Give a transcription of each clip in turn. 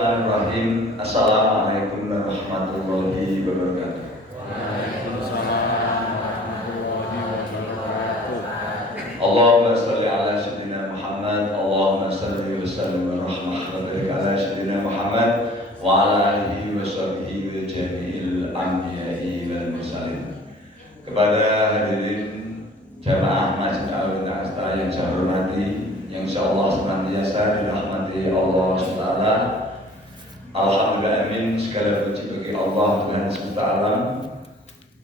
Bismillahirrahmanirrahim. Assalamualaikum warahmatullahi wabarakatuh. Waalaikumsalam warahmatullahi wabarakatuh. Allahumma salli ala sayyidina Muhammad. Allahumma salli wa sallim wa rahmah wa barik ala sayyidina Muhammad wa ala alihi wa sahbihi wa jami'il anbiya'i wal mursalin. Kepada hadirin jamaah Masjid Al-Aqsa yang saya hormati, yang insyaallah senantiasa dirahmati Allah SWT. Alhamdulillah, amin. Segala puji bagi Allah Tuhan semesta alam.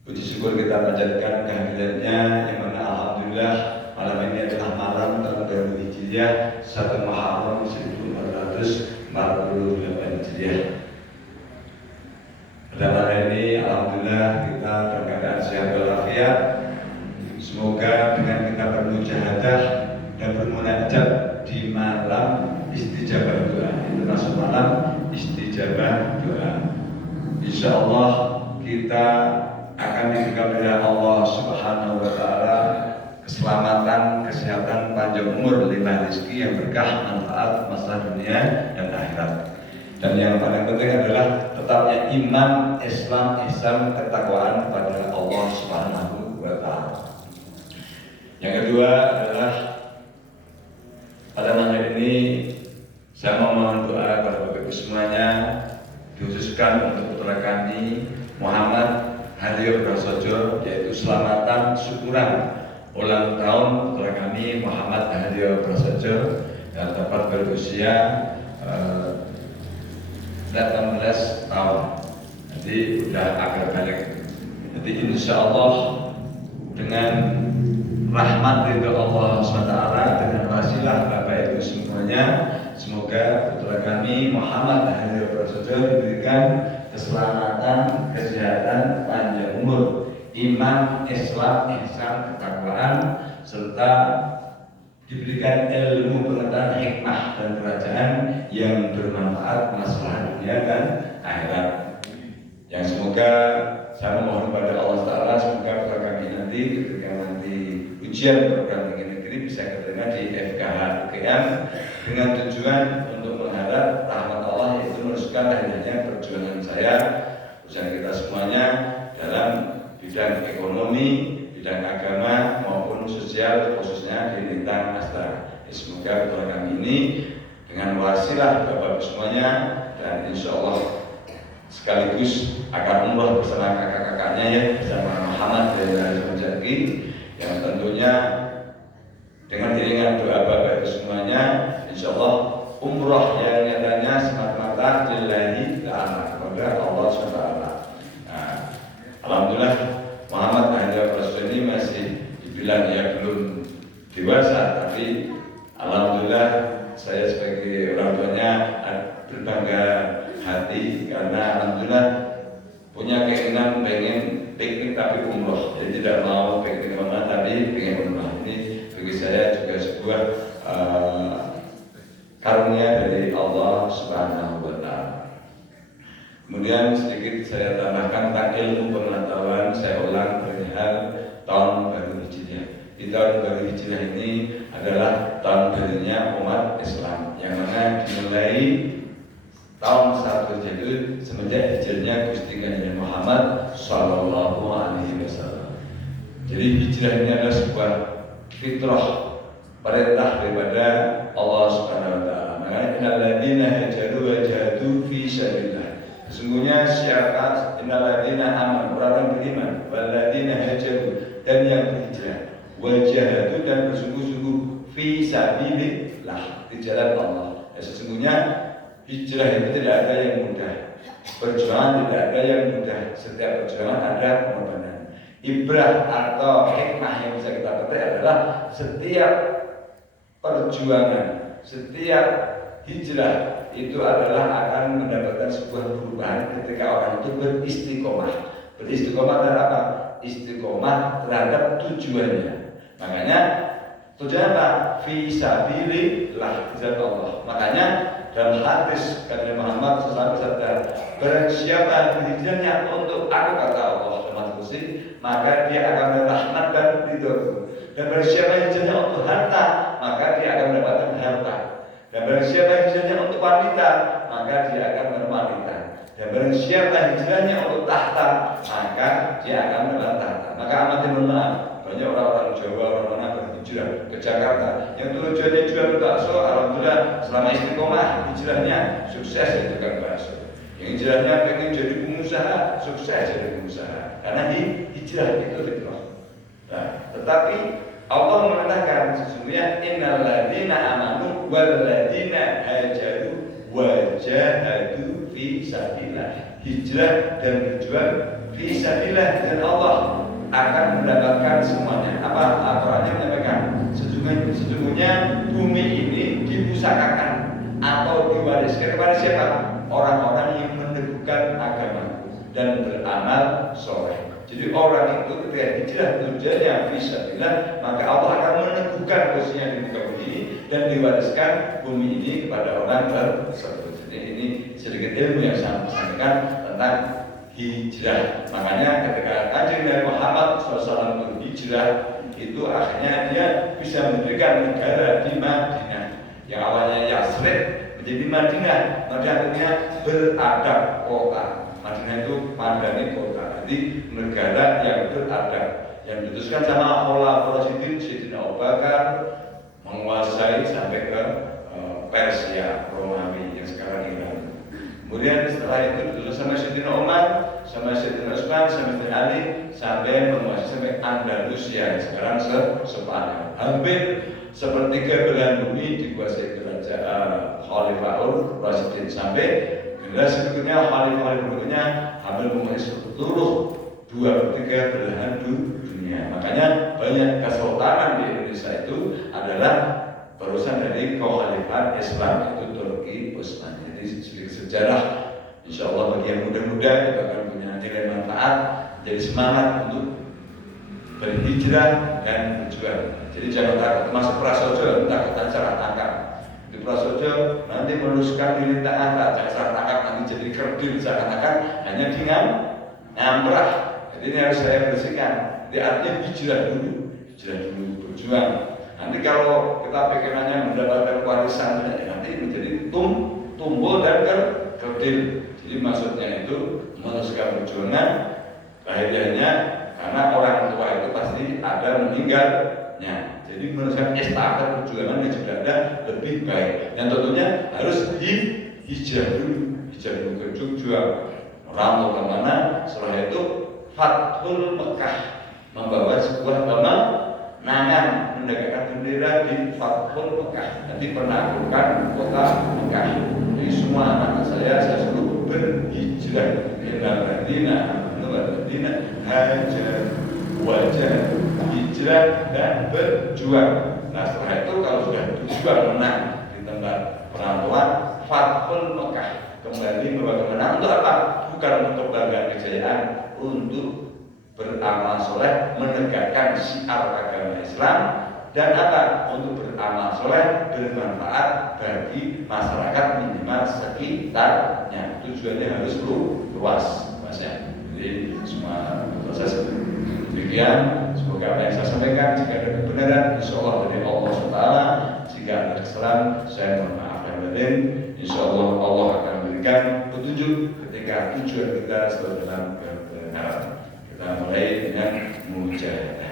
Puji syukur kita panjatkan kehadirannya, yang mana alhamdulillah malam ini adalah malam tahun baru Hijriah 1 Muharram 1448 Hijriah. Pada malam ini alhamdulillah kita dalam keadaan sehat walafiat. Semoga dengan kita bermujahadah dan bermunajat di malam istijabah doa, itu masuk malam istijabah doa, insyaallah kita akan diberikan oleh Allah Subhanahu wa Ta'ala keselamatan, kesehatan, panjang umur, limpah rezeki yang berkah, manfaat masa dunia dan akhirat. Dan yang paling penting adalah tetapnya iman, Islam, ihsan, ketakwaan kepada Allah Subhanahu wa Ta'ala. Yang kedua adalah pada malam ini saya memohon doa kepada Bapak Ibu semuanya, dikhususkan untuk putra kami Muhammad Hadyo Prasojo, yaitu selamatan syukuran ulang tahun putra kami Muhammad Hadyo Prasojo yang tepat berusia 18 tahun. Jadi sudah agak balik. Jadi insya Allah dengan rahmat ridho Allah SWT, dengan wasilah Bapak Ibu semuanya, semoga putra kami Muhammad Hadyo Prasojo diberikan keselamatan, kesehatan, panjang umur, iman, Islam, ihsan, ketakwaan, serta diberikan ilmu, pengetahuan, hikmah dan kerajaan yang bermanfaat masalah dunia dan akhirat. Yang semoga saya memohon kepada Allah Taala, semoga putra kami nanti ketika nanti ujian program tinggi negeri bisa keterima di FKH UGM dengan tujuan untuk mengharap rahmat Allah, yaitu meneruskan akhirnya perjuangan saya, usaha kita semuanya dalam bidang ekonomi, bidang agama maupun sosial, khususnya di lintang Astra. Semoga putra kami ini dengan wasilah Bapak semuanya, dan insya Allah sekaligus akan umrah bersama kakak-kakaknya ya, bersama Muhammad dari Jaki, yang tentunya dengan iringan doa Bapak Ibu semuanya, insya Allah umrah yang nyatanya semata-mata lillahi ta'ala, kepada Allah SWT. Nah, alhamdulillah Muhammad Hadyo Prasojo ini masih dibilang ya belum dewasa, tapi alhamdulillah saya sebagai orang tuanya berbangga hati karena alhamdulillah punya keinginan pengen piknik tapi umroh. Jadi tidak mau piknik mana tapi pengen umroh. Ini bagi saya juga sebuah karunia dari Allah Subhanahu wa Ta'ala. Kemudian sedikit saya tambahkan tentang ilmu pengetahuan, saya ulang perihal tahun baru Hijriah. Di tahun baru Hijriah ini adalah tahun barunya umat Islam, yang mana dimulai tahun 1 Hijriah semenjak hijrahnya Gusti Kanjeng Muhammad Sallallahu Alaihi Wasallam. Jadi hijrah ini adalah sebuah fitrah, perintah daripada Allah Subhanahu Wa Taala. Makanya innalladzina hajaru wa jahadu fi sabilillah. Sesungguhnya siapa innalladzina amanu, orang beriman, walladzina hajaru, dan yang berhijrah, wa jahadu, dan bersungguh-sungguh fi sabilillah, di jalan Allah. Ya, sesungguhnya hijrah itu tidak ada yang mudah, perjuangan tidak ada yang mudah, setiap perjuangan ada pengorbanan. Ibrah atau hikmah yang bisa kita petik adalah setiap perjuangan, setiap hijrah itu adalah akan mendapatkan sebuah perubahan ketika orang itu beristiqomah. Beristiqomah terhadap apa? Istiqomah terhadap tujuannya. Makanya tujuan apa? Fi sabilillah, di jalan Allah. Makanya dalam hadis kata Muhammad SAW bersabda, barang siapa hijrahnya untuk aku, kata Allah dalam Al-Qur'an, maka dia akan merahmat dan ridhoku. Dan barang siapa hijrahnya untuk harta, maka dia akan mendapatkan harta. Dan barang siapa hijrahnya untuk wanita, maka dia akan berwanita. Dan barang siapa hijrahnya untuk tahta, maka dia akan bertahta. Maka amat mohon maaf, banyak orang-orang Jawa, orang mana berhijrah ke Jakarta yang tujuannya jual bakso, alhamdulillah selama istiqomah hijrahnya sukses ya tukang bakso. Yang hijrahnya pengen jadi pengusaha, sukses jadi pengusaha. Karena hijrah itu fitrah. Nah, tetapi Allah mengatakan sesungguhnya innal ladzina amanu wal ladzina hajaru wa jahadu fi sabilillah. Hijrah dan berjuang fi sabilillah, dan Allah akan mendapatkan semuanya. Apa aturannya menyampaikan? Sesungguhnya bumi ini dipusakakan atau diwariskan kepada siapa? Orang-orang yang meneguhkan agama dan beramal soleh. Jadi orang itu ketika hijrah tujuannya fisabilillah, maka Allah akan meneguhkan posisinya di muka bumi ini dan diwariskan bumi ini kepada orang tersebut. Jadi ini sedikit ilmu yang saya sampaikan tentang hijrah. Makanya ketika Kanjeng Nabi Muhammad SAW hijrah, itu akhirnya dia bisa mendirikan negara di Madinah. Yang awalnya Yasrib menjadi Madinah. Madinah artinya beradab kota. Madinah itu madani kota. Jadi negara yang beradab, yang diputuskan sama Khalifah Sayyidina Abu Bakar menguasai sampai ke Persia, Romawi yang sekarang Iran. Kemudian setelah itu dulu sama Sayyidina Umar, sama Sayyidina Utsman, sama Sayyidina Ali, sampai menguasai sampai Andalusia yang sekarang Spanyol. Hampir sepertiga belahan bumi dikuasai kerajaan Khalifaur Rasyidin, sampai generasi berikutnya Khalifah berikutnya hampir menguasai seluruh 2/3 belahan dunia. Makanya banyak kesultanan di Indonesia itu adalah perusahaan dari kekhalifahan Islam, yaitu Turki Utsmani. Jadi sedikit sejarah, insya Allah bagi yang muda-muda itu akan punya nilai manfaat, jadi semangat untuk berhijrah dan berjuang. Jadi jangan takut masuk prasojo, takutan salah tangkap. Di prasojo nanti meneruskan diri taat, jangan salah tangkap nanti jadi kerdil seakan-akan hanya dengan ngamprah. Jadi ini harus saya bersihkan. Jadi artinya hijrah dulu berjuang. Nanti kalau kita pengenannya mendapatkan warisan, nanti menjadi tumbul dan kerdil. Jadi maksudnya itu meneruskan perjuangan, akhirnya karena orang tua itu pasti ada meninggalnya. Jadi meneruskan estafet perjuangan yang sudah ada lebih baik. Dan tentunya harus hijrah dulu berjuang. Merantau kemana? Setelah itu Fathul Mekah, membawa sebuah kemenangan, menegakkan bendera di Fathul Mekah, nanti menaklukkan kota Mekah. Jadi semua anak saya suruh berhijrah. Innal ladzina hajar wajah, hijrah dan berjuang. Nah setelah itu kalau sudah berjuang menang di tempat perantauan Fathul Mekah, kembali membawa kemenangan untuk apa? Bukan untuk kebanggaan kejayaan, untuk beramal soleh, menegakkan syiar agama Islam, dan apa? Untuk beramal soleh bermanfaat bagi masyarakat minimal sekitarnya. Tujuannya harus luas, Mas ya. Jadi semua proses demikian. Semoga apa yang saya sampaikan, jika ada kebenaran, insya Allah dari Allah SWT. Jika ada kesalahan, saya mohon maaf dan batin. Insya Allah Allah akan memberikan petunjuk ketika tujuan kita selalu dalam kebenaran. Kita mulai dengan mujahadah.